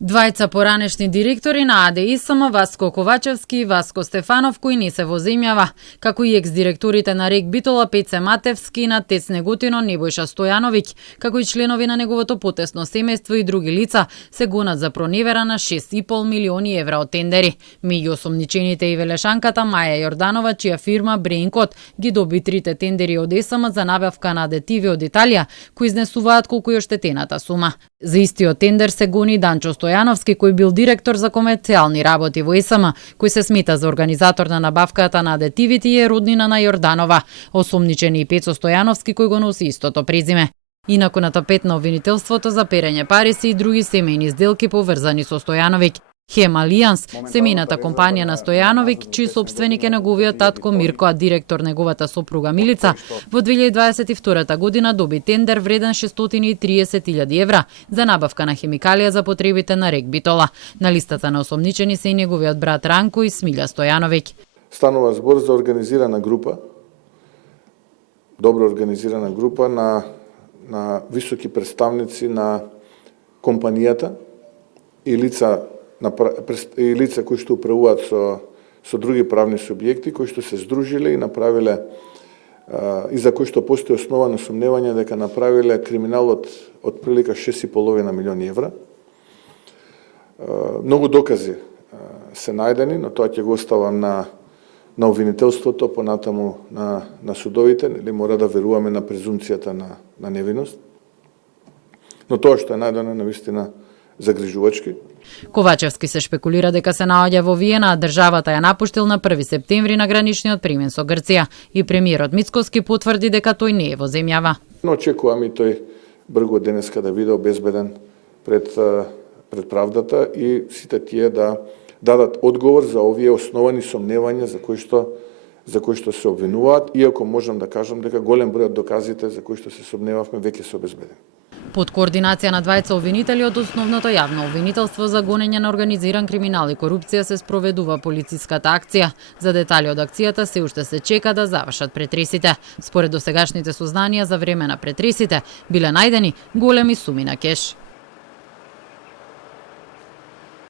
Двајца поранешни директори на АДИСМ, Васко Ковачевски и Васко Стефанов, кои не се во земјава, како и екс-директорите на РЕК Битола Пеце Матевски и на ТЕЦ Неготино Небојша Стојановиќ, како и членови на неговото потесно семејство и други лица, се гонат за проневера на 6,5 милиони евра од тендери. Меѓу осомничените и велешанката Маја Јорданова, чија фирма Брейнкод ги доби 3 тендери од ЕСМ за набавка на адетиви од Италија, кои изнесуваат колку е оштетената сума. За истиот тендер се гони Данчо Стојановски, кој бил директор за комерцијални работи во ЕСМ, кој се смета за организатор на набавката на адетивите и е роднина на Јорданова. Осомничен и Пецо Стојановски, кој го носи истото презиме. Инаку на тапет на обвинителството за перење пари се и други семејни сделки поврзани со Стојановиќ. Хем Алијанс, семејната компанија на Стојановиќ, чиј собственик е неговиот татко Мирко, а директор неговата сопруга Милица, во 2022 година доби тендер вреден 630.000 евра за набавка на хемикалија за потребите на РЕК Битола. На листата на осомничени се и неговиот брат Ранко и Смилја Стојановиќ. Станува збор за организирана група, добро организирана група на високи представници на компанијата и лица кои што управуваат со други правни субјекти, кои што се здружиле и направиле и за кои што постои основа на сомневање дека направиле криминал од прилика 6,5 милиони евра. Многу докази се најдени, но тоа ќе го оставам на обвинителството, понатаму на судовите, нели мора да веруваме на презумцијата на невиност. Но тоа што е најдено навистина загрижувачки. Ковачевски се шпекулира дека се наоѓа во Виена, а државата ја напуштил на 1 септември на граничниот премен со Грција и премиерот Мицкоски потврди дека тој не е во земјава. Но очекувам и тој брго денеска да биде обезбеден пред правдата и сите тие да дадат одговор за овие основани сомневања за кои што се обвинуваат, иако можам да кажам дека голем број од доказите за кои што се сомневавме веќе се обезбедени. Под координација на двајца обвинители од основното јавно обвинителство за гонење на организиран криминал и корупција се спроведува полициската акција. За детали од акцијата се уште се чека да завршат претресите. Според досегашните сознанија за време на претресите биле најдени големи суми на кеш.